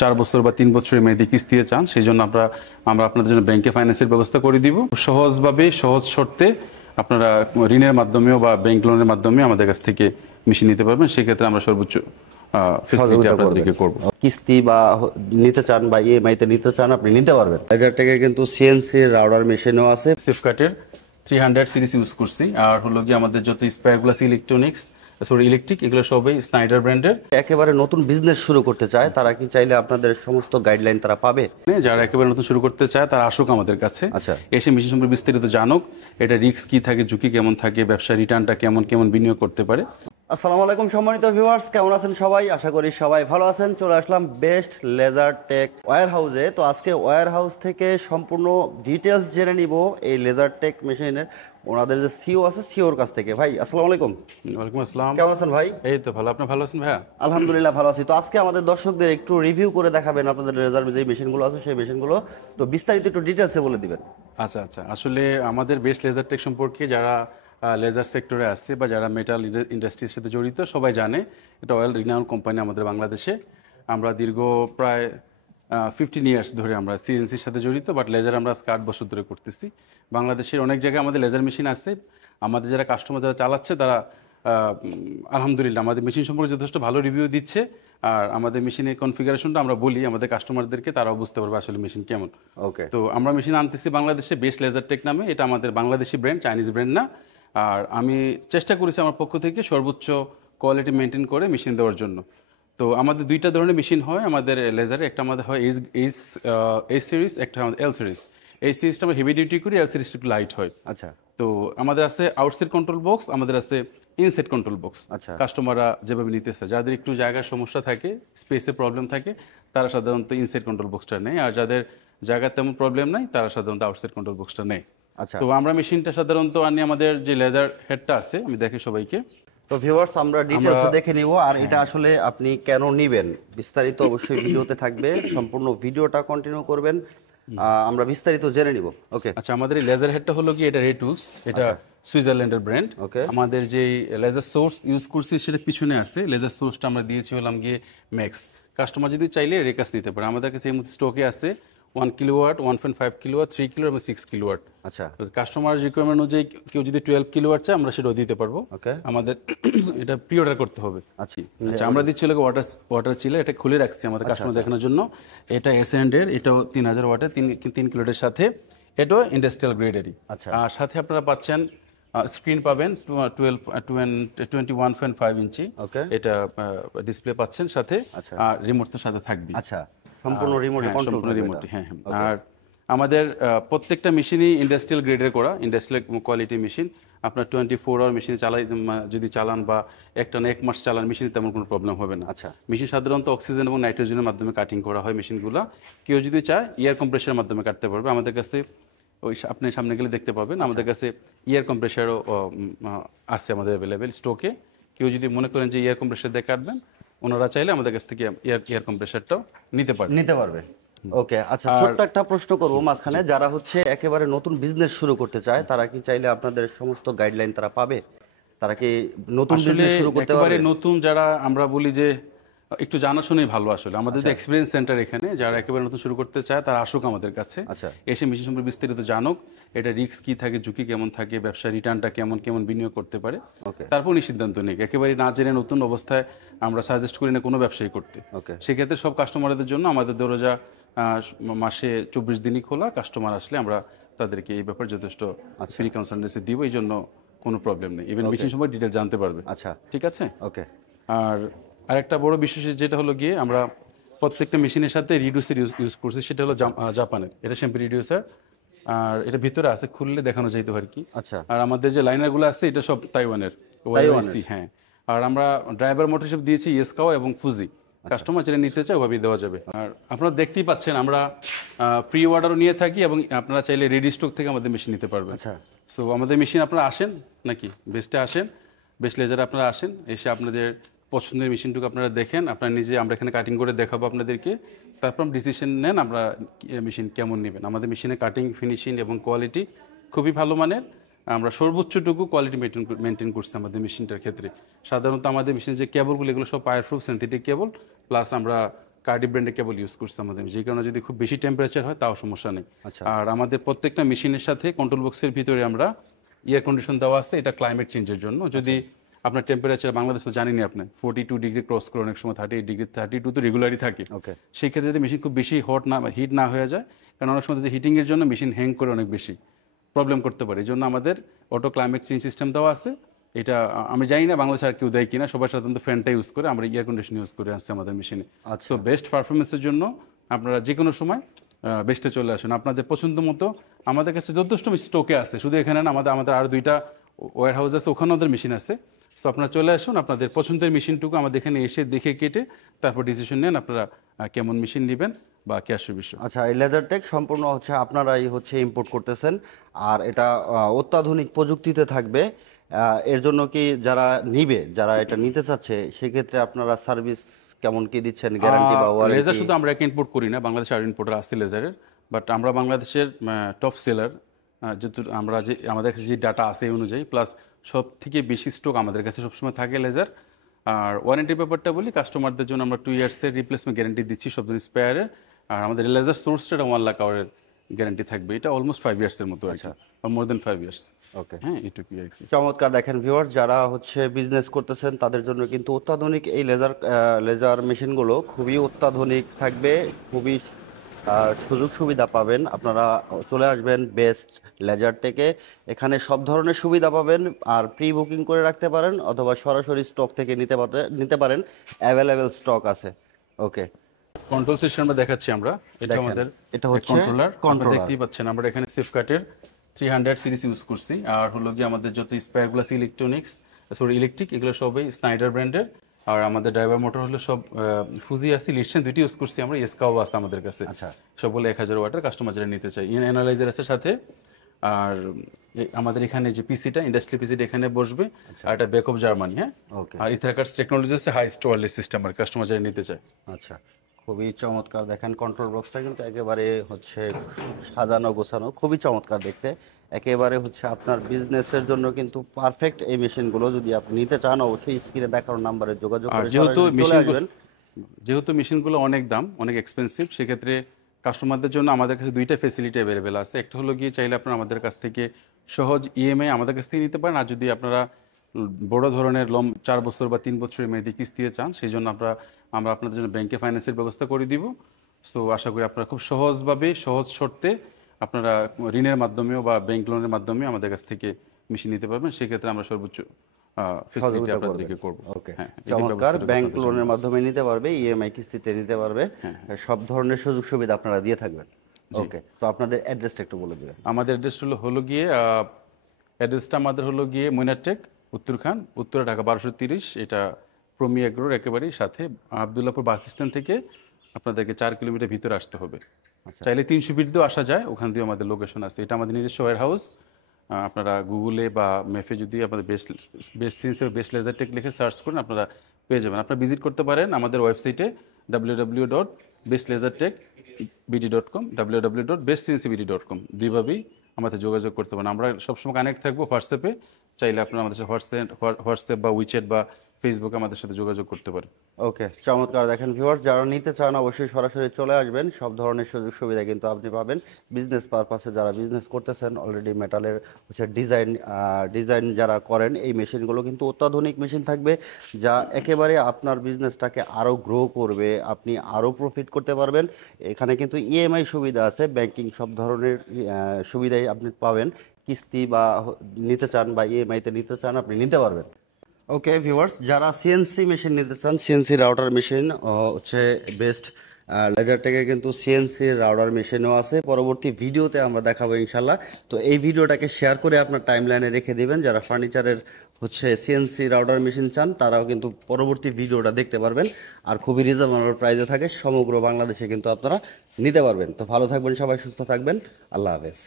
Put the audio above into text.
4 বছর বা 3 বছরের মেয়াদি কিস্তিতে চান, সেই জন্য আমরা আপনাদের জন্য ব্যাংকে ফাইন্যান্সের ব্যবস্থা করে দিব। সহজভাবে সহজ শর্তে আপনারা ঋণের মাধ্যমেও বা ব্যাংক লোনের মাধ্যমে আমাদের কাছ থেকে মেশিন নিতে পারবেন। সেক্ষেত্রে আমরা সর্বোচ্চ ফেসিলিটি আপনাদেরকে করব। কিস্তি বা নিতে চান বা ইএমআই তে নিতে চান, আপনি নিতে পারবেন। 1000 টাকায় কিন্তু সিএনসি রাউডার মেশিনও আছে। সেফকাটের 300 সিরিজ ইউজ করছি। আর হলো কি আমাদের যত স্পেয়ারগুলো আছে ইলেকট্রিক, এগুলো সবই স্নাইডার ব্র্যান্ডের। একেবারে নতুন বিজনেস শুরু করতে চায় তারা কি চাইলে আপনাদের সমস্ত গাইডলাইন তারা পাবে? যারা একেবারে নতুন শুরু করতে চায় তারা আসুক আমাদের কাছে, আচ্ছা, এসে মেশিন সম্পর্কে বিস্তারিত জানুক, এটা রিস্ক কি থাকে, ঝুঁকি কেমন থাকে, ব্যবসা রিটার্নটা কেমন কেমন বিনিয়োগ করতে পারে। আসসালামু আলাইকুম সম্মানিত ভিউয়ার্স, কেমন আছেন সবাই? আশা করি সবাই ভালো আছেন। চলে আসলাম বেস্ট লেজার টেক ওয়্যার হাউসে। তো আজকে ওয়্যার হাউস থেকে সম্পূর্ণ ডিটেলস জেনে নিব এই লেজার টেক মেশিনের ওনাদের যে সিও আছে সিওর কাছ থেকে। ভাই আসসালামু আলাইকুম। ওয়ালাইকুম আসসালাম। কেমন আছেন ভাই? এই তো ভালো, আপনি ভালো আছেন ভাইয়া? আলহামদুলিল্লাহ ভালো আছি। তো আজকে আমাদের দর্শকদের একটু রিভিউ করে দেখাবেন আপনাদের লেজার যে মেশিনগুলো আছে সেই মেশিনগুলো, তো বিস্তারিত একটু ডিটেলসে বলে দিবেন। আচ্ছা আচ্ছা, আসলে আমাদের বেস্ট লেজার টেক সম্পর্কে যারা লেজার সেক্টরে আছে বা যারা মেটাল ইন্ডাস্ট্রির সাথে জড়িত সবাই জানে। এটা ওয়েল রিনাউন্ড কোম্পানি আমাদের বাংলাদেশে। আমরা দীর্ঘ প্রায় 15 ইয়ার্স ধরে আমরা সিএনসির সাথে জড়িত, বাট লেজার আমরা আজকে 8 বছর ধরে করতেছি। বাংলাদেশের অনেক জায়গায় আমাদের লেজার মেশিন আছে। আমাদের যারা কাস্টমার যারা চালাচ্ছে তারা আলহামদুলিল্লাহ আমাদের মেশিন সম্পর্কে যথেষ্ট ভালো রিভিউ দিচ্ছে। আর আমাদের মেশিনের কনফিগারেশনটা আমরা বলি আমাদের কাস্টমারদেরকে, তারাও বুঝতে পারবে আসলে মেশিন কেমন। ওকে, তো আমরা মেশিন আনতেছি বাংলাদেশে বেস্ট লেজার টেক নামে। এটা আমাদের বাংলাদেশি ব্র্যান্ড, চাইনিজ ব্র্যান্ড না। আর আমি চেষ্টা করেছি আমার পক্ষ থেকে সর্বোচ্চ কোয়ালিটি মেনটেন করে মেশিন দেওয়ার জন্য। তো আমাদের দুইটা ধরনের মেশিন হয় আমাদের লেজারে। একটা আমাদের হয় এইচ সিরিজ, একটা আমাদের এল সিরিজ। এই সিরিজটা আমরা হেভি ডিউটি করি, এল সিরিজটা একটু লাইট হয়। আচ্ছা, তো আমাদের আছে আউটসাইড কন্ট্রোল বক্স, আমাদের আছে ইনসাইড কন্ট্রোল বক্স। আচ্ছা, কাস্টমাররা যেভাবে নিতেছে, যাদের একটু জায়গার সমস্যা থাকে, স্পেসের প্রবলেম থাকে, তারা সাধারণত ইনসাইড কন্ট্রোল বক্সটা নেয়। আর যাদের জায়গার তেমন প্রবলেম নাই তারা সাধারণত আউটসাইড কন্ট্রোল বক্সটা নেয়। আচ্ছা। তো আমরা মেশিনটা সাধারণত আনি, আমাদের যে লেজার হেডটা আছে আমি দেখি সবাইকে। তো ভিউয়ার্স আমরা ডিটেইলসে দেখে নিব। আর এটা আসলে আপনি কেন নেবেন বিস্তারিত অবশ্যই ভিডিওতে থাকবে, সম্পূর্ণ ভিডিওটা কন্টিনিউ করবেন, আমরা বিস্তারিত জেনে নিব। ওকে, আচ্ছা, আমাদের এই লেজার হেডটা হলো কি এটা রেটুস, এটা সুইজারল্যান্ডের ব্র্যান্ড। ওকে, আমাদের যে লেজার সোর্স ইউজ করছি সেটা পিছনে আছে। লেজার সোর্সটা আমরা দিয়েছি হলাম গিয়ে ম্যাক্স। কাস্টমার যদি চাইলে রেকাস নিতে পারে। আমাদের কাছে এই মুহূর্তে স্টকে আছে 1 কিলোওয়াট, 1.5 কিলোওয়াট, 3 কিলোওয়াট এবং 6 কিলোওয়াট। আচ্ছা, কাস্টমার রিকোয়ারমেন্ট অনুযায়ী কেউ যদি 12 কিলোওয়াট চায় আমরা সেটাও দিতে পারবো। ওকে, আমাদের এটা প্রি অর্ডার করতে হবে। আচ্ছা, আচ্ছা, আমরা দিচ্ছি লোক ওয়াটার চিলে, এটা খুলে রাখছি আমাদের কাস্টমার দেখানোর জন্য। এটা এসএন্ডের, এটাও 3000 ওয়াটের, 3 কিলোওয়াটের সাথে, এটাও ইন্ডাস্ট্রিয়াল গ্রেডেরই। আচ্ছা, আর সাথে আপনারা পাচ্ছেন স্ক্রিন পাবেন 21.5 ইঞ্চি, ওকে, এটা ডিসপ্লে পাচ্ছেন সাথে। আচ্ছা, আর রিমোট তো সাথে থাকবে। আচ্ছা, সম্পূর্ণ রিমোটে কন্ট্রোল করবে রিমোট। এটা। হ্যাঁ হ্যাঁ। আর আমাদের প্রত্যেকটা মেশিনই ইন্ডাস্ট্রিয়াল গ্রেডের করা, ইন্ডাস্ট্রিয়াল কোয়ালিটি মেশিন। আপনার 24 আওয়ার মেশিনে যদি চালান বা একটানা 1 মাস চালান, মেশিনে তেমন কোনো প্রবলেম হবে না। আচ্ছা, মেশিন সাধারণত অক্সিজেন এবং নাইট্রোজেনের মাধ্যমে কাটিং করা হয় মেশিনগুলো। কেউ যদি চায় এয়ার কম্প্রেসারের মাধ্যমে কাটতে পারবে। আমাদের কাছে ওই আপনি সামনে গেলে দেখতে পাবেন আমাদের কাছে এয়ার কম্প্রেসারও আছে আমাদের অ্যাভেলেবেল স্টকে। কেউ যদি মনে করেন যে এয়ার কম্প্রেসার দিয়ে কাটবেন, ওনারা চাইলে আমাদের কাছ থেকে এয়ার কম্প্রেসারটাও নিতে পারবে। ওকে। আচ্ছা, ছোট্ট একটা প্রশ্ন করবো মাঝখানে, যারা হচ্ছে একেবারে নতুন বিজনেস শুরু করতে চায় তারা কি চাইলে আপনাদের সমস্ত গাইডলাইন তারা পাবে? তারা কি নতুন বিজনেস শুরু করতে পারবে? নতুন যারা আমরা বলি যে একটু জানাশোনাই ভালো। আসলে আমাদের যে এক্সপিরিয়েন্স সেন্টার এখানে, যারা একেবারে নতুন শুরু করতে চায় তারা আসুক আমাদের কাছে, আচ্ছা, এসে মেশিন সম্পর্কে বিস্তারিত জানুক, এটা রিস্ক কি থাকে, ঝুঁকি কেমন থাকে, ব্যবসা রিটার্নটা কেমন কেমন বিনিয়োগ করতে পারে, তারপর সিদ্ধান্ত নিক। একেবারে না জেনে নতুন অবস্থায় আমরা সাজেস্ট করি না কোনো ব্যবসায়ী করতে। সেক্ষেত্রে সব কাস্টমারদের জন্য আমাদের দরজা মাসে 24 দিনই খোলা। কাস্টমার আসলে আমরা তাদেরকে এই ব্যাপারে যথেষ্ট ফ্রি কনসালটেন্সি দিব, এই জন্য কোনো প্রবলেম নেই। ইভেন মেশিন সম্পর্কে ডিটেল জানতে পারবে। আচ্ছা, ঠিক আছে। ওকে। আর আরেকটা বড় বিশেষ যেটা হলো গিয়ে আমরা প্রত্যেকটা মেশিনের সাথে রিডিউসার ইউজ করছি, সেটা হলো জাপানের, এটা শ্যাম্পু রিডিউসার। আর এটা ভিতরে আছে, খুললে দেখানো যাইতো আর কি। আচ্ছা, আর আমাদের যে লাইনারগুলো আছে এটা সব তাইওয়ানের। হ্যাঁ। আর আমরা ড্রাইভার মোটর হিসেবে দিয়েছি ইয়েসকাও এবং ফুজি। কাস্টমার যেটা নিতে চায় ওভাবেই দেওয়া যাবে। আর আপনারা দেখতেই পাচ্ছেন আমরা প্রি অর্ডারও নিয়ে থাকি এবং আপনারা চাইলে রেডি স্টক থেকে আমাদের মেশিন নিতে পারবেন। আচ্ছা, সো আমাদের মেশিন আপনারা আসেন নাকি বেস্টে আসেন, বেস্ট লেজারে আপনারা আসেন, এসে আপনাদের পছন্দের মেশিনটুকু আপনারা দেখেন, আপনারা নিজে, আমরা এখানে কাটিং করে দেখাবো আপনাদেরকে, তারপর ডিসিশন নেন আমরা মেশিন কেমন নেবেন। আমাদের মেশিনে কাটিং, ফিনিশিং এবং কোয়ালিটি খুবই ভালো মানের। আমরা সর্বোচ্চটুকু কোয়ালিটি মেনটেন করছি আমাদের মেশিনটার ক্ষেত্রে। সাধারণত আমাদের মেশিনের যে কেবলগুলো এগুলো সব পায়ারপ্রুফ সিনথেটিক কেবল, প্লাস আমরা কার্ডি ব্র্যান্ডের কেবল ইউজ করছি আমাদের, যে কারণে যদি খুব বেশি টেম্পারেচার হয় তাও সমস্যা নেই। আচ্ছা। আর আমাদের প্রত্যেকটা মেশিনের সাথে কন্ট্রোল বক্সের ভিতরে আমরা এয়ার কন্ডিশন দেওয়া আছে, এটা ক্লাইমেট চেঞ্জের জন্য। যদি আপনার টেম্পারেচার বাংলাদেশে জানিনি আপনি 42 ডিগ্রি ক্রস করে অনেক সময় 38 ডিগ্রি 32 তো রেগুলারই থাকে। ওকে। সেই ক্ষেত্রে যদি মেশিন খুব বেশি হিট না হয়ে যায়, কারণ অনেক সময় যে হিটিংয়ের জন্য মেশিন হ্যাং করে অনেক বেশি প্রবলেম করতে পারে, এই জন্য আমাদের অটো ক্লাইমেট চেঞ্জ সিস্টেম দেওয়া আছে। এটা আমি জানি না বাংলাদেশে আর কেউ দেয় কিনা, সবাই সাধারণত ফ্যানটা ইউজ করে, আমরা এয়ার কন্ডিশন ইউজ করে আসছি আমাদের মেশিনে। আচ্ছা। সো বেস্ট পারফরমেন্সের জন্য আপনারা যে কোনো সময় বেস্টে চলে আসুন, আপনাদের পছন্দ মতো। আমাদের কাছে যথেষ্ট স্টকে আছে, শুধু এখানে না, আমাদের আরও 2টা ওয়্যার হাউস আছে, ওখানে ওদের মেশিন আছে। তো আপনারা চলে আসুন, আপনাদের পছন্দের মেশিনটুকু আমাদের এখানে এসে দেখে কেটে তারপর ডিসিশন নেন আপনারা কেমন মেশিন নেবেন বা কি আসবে বিষয়। আচ্ছা, এই লেজার টেক সম্পূর্ণ হচ্ছে আপনারাই হচ্ছে ইম্পোর্ট করতেছেন, আর এটা অত্যাধুনিক প্রযুক্তিতে থাকবে। এর জন্য কি যারা এটা নিতে চাচ্ছে, সেক্ষেত্রে আপনারা সার্ভিস কেমন কি দিচ্ছেন, গ্যারান্টি বা লেজার ওয়ারেন্টি? শুধু আমরা ইম্পোর্ট করি না, বাংলাদেশে আর ইম্পোর্টার আছে লেজারের, বাট আমরা বাংলাদেশের টপ সেলার, যেহেতু আমাদের কাছে যে ডাটা আছে এই অনুযায়ী, প্লাস সব থেকে বেশি স্টক আমাদের কাছে সবসময় থাকে লেজার। আর ওয়ারেন্টির ব্যাপারটা বলি, কাস্টমারদের জন্য আমরা 2 ইয়ার্সের রিপ্লেসমেন্ট গ্যারান্টি দিচ্ছি সব ধরনের স্পেয়ারের। আর আমাদের লেজার সোর্সটা 1 লাখ আওয়ারের গ্যারান্টি থাকবে, এটা অলমোস্ট 5 ইয়ার্সের মতো আর কি, বা মোর দেন 5 ইয়ার্স। ওকে। হ্যাঁ, এটুকুই আর কি। চমৎকার। দেখেন ভিউয়ার্স, যারা হচ্ছে বিজনেস করতেছেন তাদের জন্য কিন্তু অত্যাধুনিক এই লেজার মেশিনগুলো খুবই অত্যাধুনিক থাকবে, খুবই সুযোগ সুবিধা পাবেন। আপনারা চলে আসবেন বেস্ট লেজার থেকে, এখানে সব ধরনের সুবিধা পাবেন। আর প্রি বুকিং করে রাখতে পারেন অথবা সরাসরি স্টক থেকে নিতে পারেন, অ্যাভেলেবেল স্টক আছে। ওকে। কন্ট্রোল সিস্টেম আমরা দেখাচ্ছি আমরা, এটা দেখেন, আমাদের এটা হচ্ছে কন্ট্রোলার। controller। দেখতেই পাচ্ছেন আমরা এখানে সেফকার্টের 300 সিরিজ ইউজ করছি। আর হলো গিয়ে আমাদের যত স্পেয়ারগুলো আছে ইলেকট্রিক, এগুলো সবই স্নাইডার ব্র্যান্ডের। আর আমাদের ড্রাইভার মোটর হলো সব ফুজি আছে, লিটসেন 2টি ইউজ করছি আমরা, এসকাও আছে আমাদের কাছে। আচ্ছা। সব বলে 1000 ওয়াটের, কাস্টমার যেটা নিতে চাই। অ্যানালাইজার আছে সাথে। আর আমাদের এখানে যে পিসিটা, ইন্ডাস্ট্রি পিসিটা এখানে বসবে। আর এটা ব্যাক অফ জার্মানি। হ্যাঁ। ওকে। আর ইথারকাটস টেকনোলজি আছে, হাইস্ট ওয়্যারলেস সিস্টেম, আর কাস্টমার যেটা নিতে চায়। আচ্ছা, খুবই চমৎকার। দেখেন কন্ট্রোল বক্সটা কিন্তু একেবারে হচ্ছে সাজানো গোছানো, খুবই চমৎকার দেখতে। একেবারে হচ্ছে আপনার বিজনেসের জন্য কিন্তু পারফেক্ট এই মেশিনগুলো। যদি আপনি নিতে চান, অবশ্যই স্ক্রিনে দেখানো নাম্বারে যোগাযোগ আর করে যেহেতু সরাসরি চলে আসবেন। মেশিনগুলো অনেক দাম, অনেক এক্সপেন্সিভ, সেক্ষেত্রে কাস্টমারদের জন্য আমাদের কাছে 2টা ফেসিলিটি অ্যাভেলেবেল আছে। একটা হলো গিয়ে চাইলে আপনারা আমাদের কাছ থেকে সহজ ইএমআই আমাদের কাছ থেকে নিতে পারেন। আর যদি আপনারা বড় ধরনের 4 বছর বা 3 বছরের মেয়াদি কিস্তিতে চান, সেই জন্য আমরা আপনাদের জন্য ব্যাংকে ফাইন্যান্সের ব্যবস্থা করে দিব। সো আশা করি আপনারা খুব সহজভাবে, সহজ শর্তে আপনারা ঋণের মাধ্যমেও বা ব্যাংক লোনের মাধ্যমে আমাদের কাছ থেকে মেশিন নিতে পারবেন। সেক্ষেত্রে আমরা সর্বোচ্চ ফেসিলিটি আপনাদেরকে করব। ওকে, হ্যাঁ, চমৎকার। ব্যাংক লোনের মাধ্যমে নিতে পারবে, ইএমআই কিস্তিতে নিতে পারবে, সব ধরনের সুযোগ সুবিধা আপনারা দিয়ে থাকবেন। ওকে, তো আপনাদের অ্যাড্রেসটা একটু বলে দিবেন। আমাদের অ্যাড্রেস হলো গিয়ে অ্যাড্রেসটা আমাদের হলো গিয়ে মইনারটেক, উত্তরখান, উত্তরা, ঢাকা 1230। এটা প্রমি এগ্রোর একেবারেই সাথে, আবদুল্লাহপুর বাস স্ট্যান্ড থেকে আপনাদেরকে 4 কিলোমিটার ভিতরে আসতে হবে। চাইলে 300 ফিট দিয়েও আসা যায়, ওখান দিয়েও আমাদের লোকেশন আছে। এটা আমাদের নিজস্ব ওয়্যার হাউস। আপনারা গুগলে বা ম্যাপে যদি আপনাদের বেস্ট লেজার টেক লিখে সার্চ করেন, আপনারা পেয়ে যাবেন। আপনারা ভিজিট করতে পারেন আমাদের ওয়েবসাইটে www.bestlasertechbd.com, www.bestcncbd.com, দুইভাবেই আমাদের যোগাযোগ করতে পারেন। আমরা সবসময় কানেক্ট থাকবো হোয়াটসঅ্যাপে, চাইলে আপনারা আমাদের সাথে হোয়াটসঅ্যাপ বা উইচ্যাট বা ফেসবুকে আমাদের সাথে যোগাযোগ করতে পারেন। ওকে, চমৎকার। দেখেন ভিউয়ার্স, যারা নিতে চান অবশ্যই সরাসরি চলে আসবেন, সব ধরনের সুযোগ সুবিধা কিন্তু আপনি পাবেন। বিজনেস পারপাসে যারা বিজনেস করতেছেন, অলরেডি মেটালের হচ্ছে ডিজাইন যারা করেন, এই মেশিনগুলো কিন্তু অত্যাধুনিক মেশিন থাকবে, যা একেবারে আপনার বিজনেসটাকে আরও গ্রো করবে, আপনি আরও প্রফিট করতে পারবেন। এখানে কিন্তু ইএমআই সুবিধা আছে, ব্যাংকিং সব ধরনের সুবিধাই আপনি পাবেন। কিস্তি বা নিতে চান বা ইএমআইতে নিতে চান, আপনি নিতে পারবেন। ওকে ভিউয়ার্স, যারা সিএনসি মেশিন নিতে চান, সিএনসি রাউটার মেশিন হচ্ছে বেস্ট লেজার টেকের কিন্তু সিএনসি রাউটার মেশিনও আছে। পরবর্তী ভিডিওতে আমরা দেখাবো ইনশাল্লাহ। তো এই ভিডিওটাকে শেয়ার করে আপনার টাইমলাইনে রেখে দিবেন। যারা ফার্নিচারের হচ্ছে সিএনসি রাউটার মেশিন চান, তারাও কিন্তু পরবর্তী ভিডিওটা দেখতে পারবেন। আর খুবই রিজনেবল প্রাইসে থাকে, সমগ্র বাংলাদেশে কিন্তু আপনারা নিতে পারবেন। তো ভালো থাকবেন সবাই, সুস্থ থাকবেন, আল্লাহ হাফেজ।